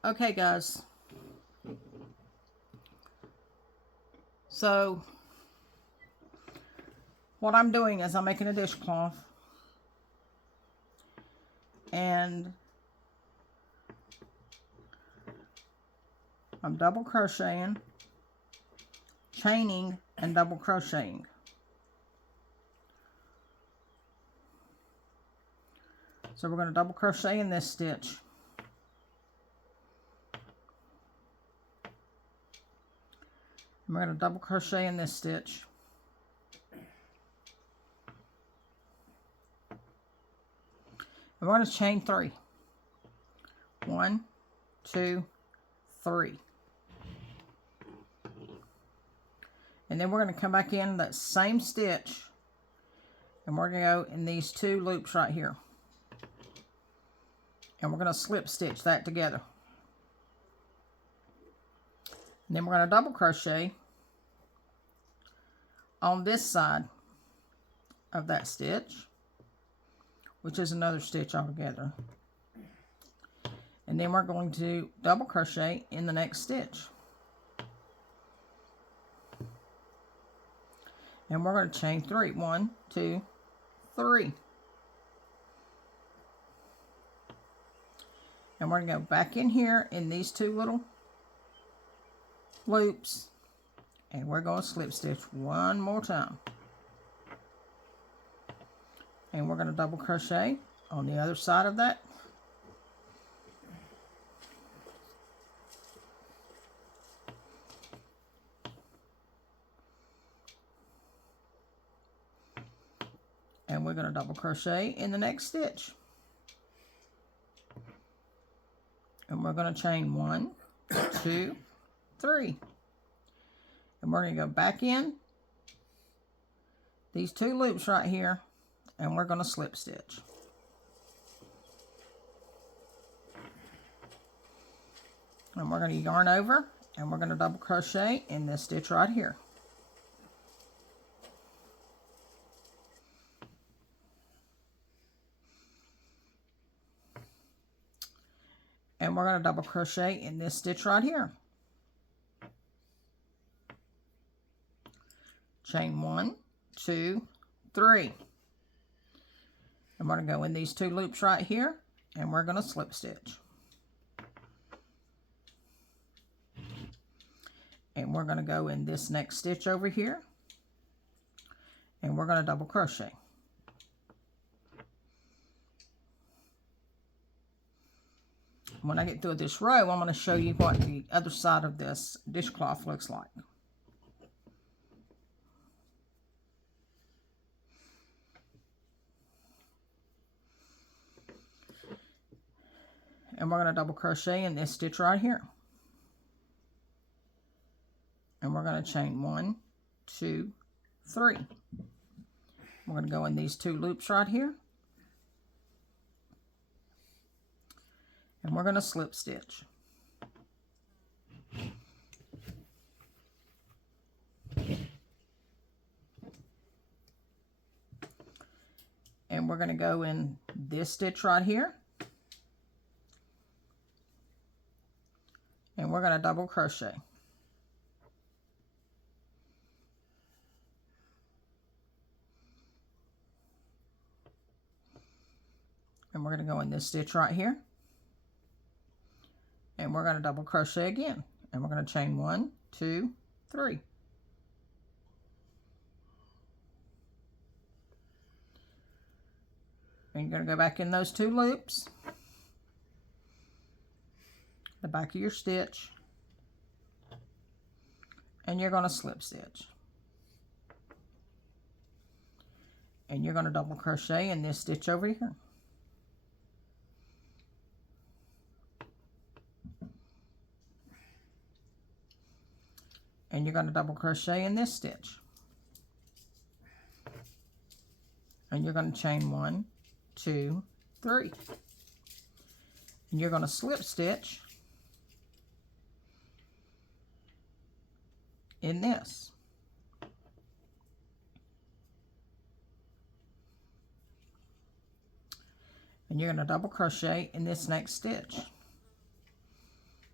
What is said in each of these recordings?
Okay guys, so what I'm doing is I'm making a dishcloth, and I'm double crocheting, chaining, and double crocheting. So we're going to double crochet in this stitch. And we're going to double crochet in this stitch. And we're going to chain 3. 1, 2, 3. And then we're going to come back in that same stitch, and we're going to go in these 2 loops right here. And we're going to slip stitch that together. And then we're going to double crochet on this side of that stitch, which is another stitch altogether. And then we're going to double crochet in the next stitch. And we're going to chain 3. 1, 2, 3. And we're going to go back in here in these 2 little loops, and we're going to slip stitch one more time. And we're going to double crochet on the other side of that. And we're going to double crochet in the next stitch. And we're going to chain 1, 2, 3. And we're going to go back in these 2 loops right here, and we're going to slip stitch. And we're going to yarn over, and we're going to double crochet in this stitch right here. And we're going to double crochet in this stitch right here. Chain 1, 2, 3. And we're going to go in these 2 loops right here, and we're going to slip stitch. And we're going to go in this next stitch over here, and we're going to double crochet. When I get through this row, I'm going to show you what the other side of this dishcloth looks like. And we're going to double crochet in this stitch right here. And we're going to chain 1, 2, 3. We're going to go in these 2 loops right here. And we're going to slip stitch. And we're going to go in this stitch right here. And we're going to double crochet. And we're going to go in this stitch right here. And we're going to double crochet again. And we're going to chain 1, 2, 3. And you're going to go back in those 2 loops, the back of your stitch, and you're going to slip stitch. And you're going to double crochet in this stitch over here. And you're going to double crochet in this stitch. And you're going to chain 1, 2, 3. And you're going to slip stitch in this. And you're going to double crochet in this next stitch.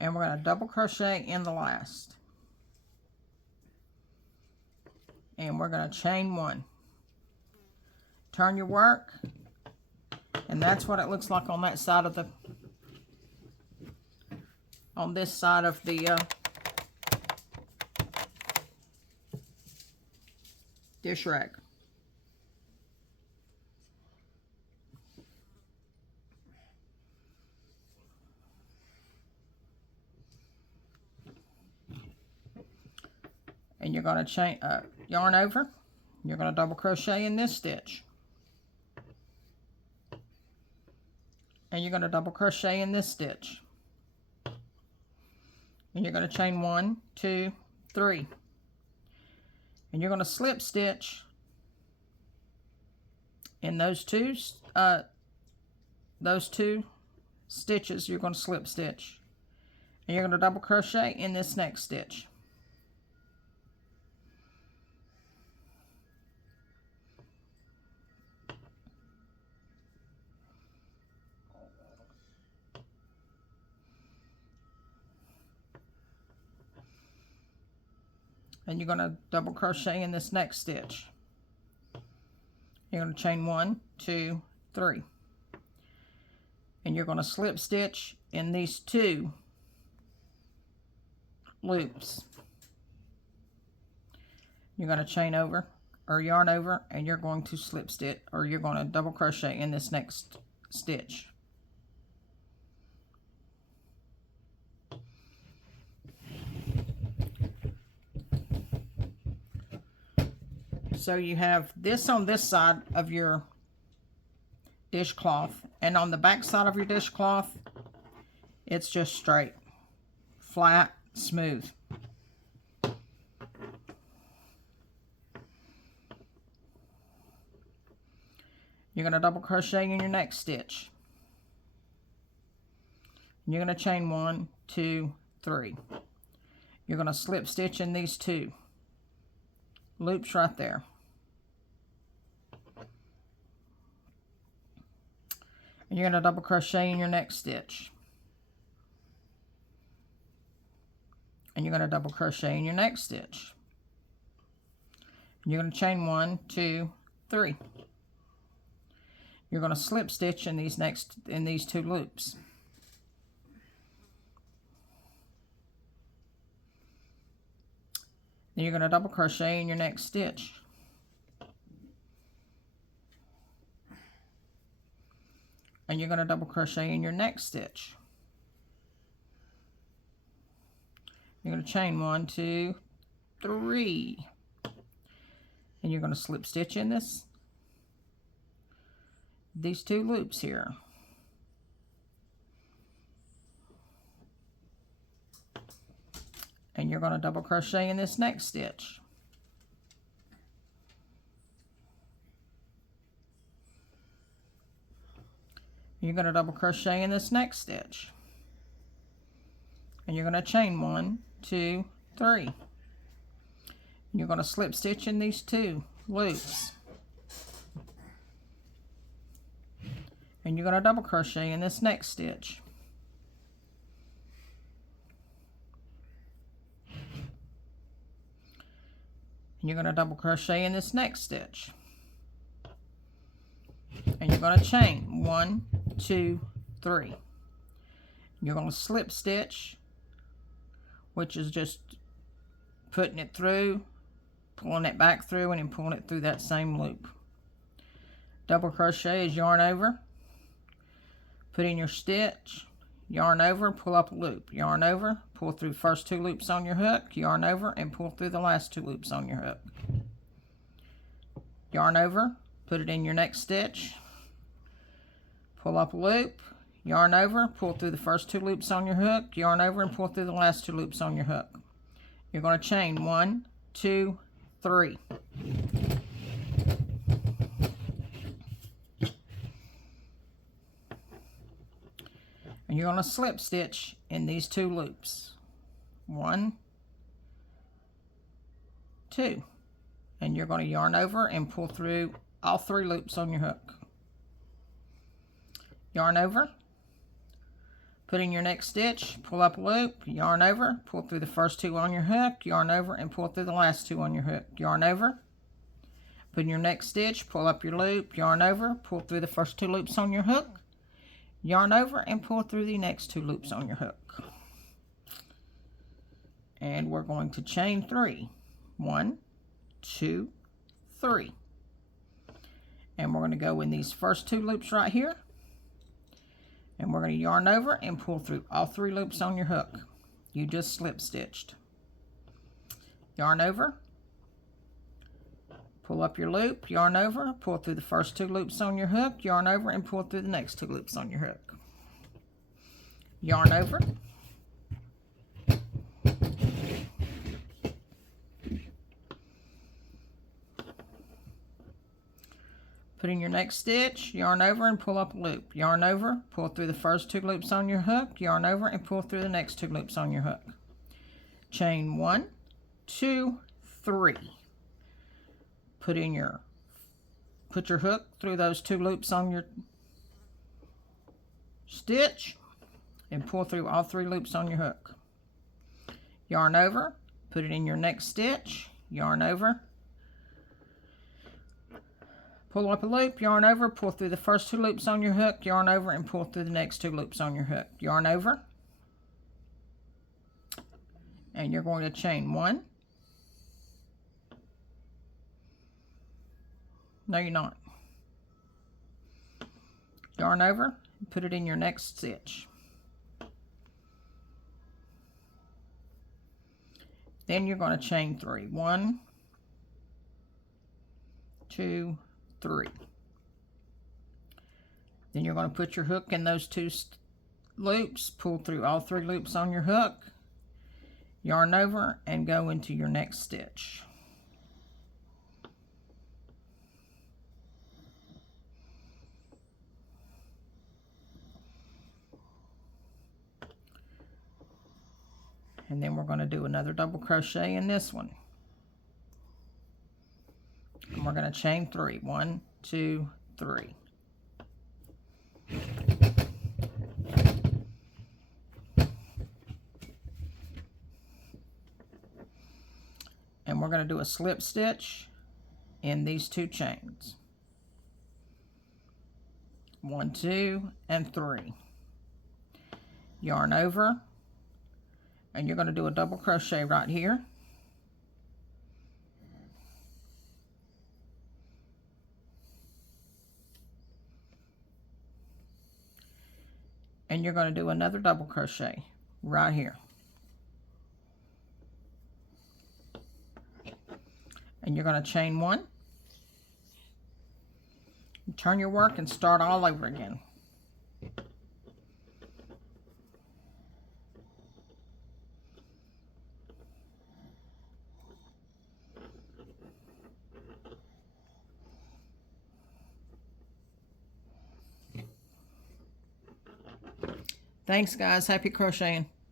and we're going to double crochet in the last, and we're going to chain 1. Turn your work, and that's what it looks like on that side of the, on this side of the dish rack. And you're going to chain yarn over. You're going to double crochet in this stitch, and you're going to double crochet in this stitch, and you're going to chain 1, 2, 3, and you're going to slip stitch in those two stitches. You're going to slip stitch, and you're going to double crochet in this next stitch. And you're going to double crochet in this next stitch. You're going to chain 1, 2, 3. And you're going to slip stitch in these 2 loops. You're going to chain over or yarn over, and you're going to slip stitch, or you're going to double crochet in this next stitch. So you have this on this side of your dishcloth, and on the back side of your dishcloth, it's just straight, flat, smooth. You're going to double crochet in your next stitch. And you're going to chain 1, 2, 3. You're going to slip stitch in these 2 loops right there. And you're going to double crochet in your next stitch. And you're going to double crochet in your next stitch. And you're going to chain 1, 2, 3. You're going to slip stitch in these 2 loops. Then you're going to double crochet in your next stitch. And you're going to double crochet in your next stitch. You're going to chain 1, 2, 3. And you're going to slip stitch in these 2 loops here. And you're going to double crochet in this next stitch. You're going to double crochet in this next stitch. And you're going to chain 1, 2, 3. And you're going to slip stitch in these 2 loops. And you're going to double crochet in this next stitch. And you're going to double crochet in this next stitch. And you're going to chain 1, 2, 3. You're going to slip stitch, which is just putting it through, pulling it back through, and then pulling it through that same loop. Double crochet is yarn over, put in your stitch, yarn over, pull up a loop, yarn over, pull through the first 2 loops on your hook, yarn over, and pull through the last 2 loops on your hook. Yarn over, put it in your next stitch, pull up a loop, yarn over, pull through the first 2 loops on your hook, yarn over, and pull through the last 2 loops on your hook. You're going to chain 1, 2, 3. And you're going to slip stitch in these 2 loops. 1, 2. And you're going to yarn over and pull through all 3 loops on your hook. Yarn over, Put in your next stitch, pull up a loop, yarn over, pull through the first 2 on your hook, yarn over, and pull through the last 2 on your hook, yarn over. Put in your next stitch, pull up your loop, yarn over, pull through the first 2 loops on your hook, yarn over, and pull through the next 2 loops on your hook. And we're going to chain 3. 1, 2, 3. And we're going to go in these first 2 loops right here. And we're going to yarn over and pull through all 3 loops on your hook. You just slip stitched. Yarn over, pull up your loop, yarn over, pull through the first 2 loops on your hook, yarn over, and pull through the next 2 loops on your hook. Yarn over, put in your next stitch, yarn over, and pull up a loop. Yarn over, pull through the first 2 loops on your hook, yarn over, and pull through the next 2 loops on your hook. Chain 1, 2, 3. Put your hook through those 2 loops on your stitch and pull through all 3 loops on your hook. Yarn over, put it in your next stitch, yarn over, pull up a loop, yarn over, pull through the first 2 loops on your hook, yarn over, and pull through the next 2 loops on your hook. Yarn over, and you're going to chain 1. No, you're not. Yarn over, put it in your next stitch. Then you're going to chain 3. 1, 2, 3. Then you're going to put your hook in those 2 loops, pull through all 3 loops on your hook, yarn over, and go into your next stitch. And then we're going to do another double crochet in this one. And we're going to chain 3. 1, 2, 3. And we're going to do a slip stitch in these 2 chains. 1, 2, and 3. Yarn over, and you're going to do a double crochet right here. And you're going to do another double crochet right here. And you're going to chain 1. Turn your work and start all over again. Thanks, guys. Happy crocheting.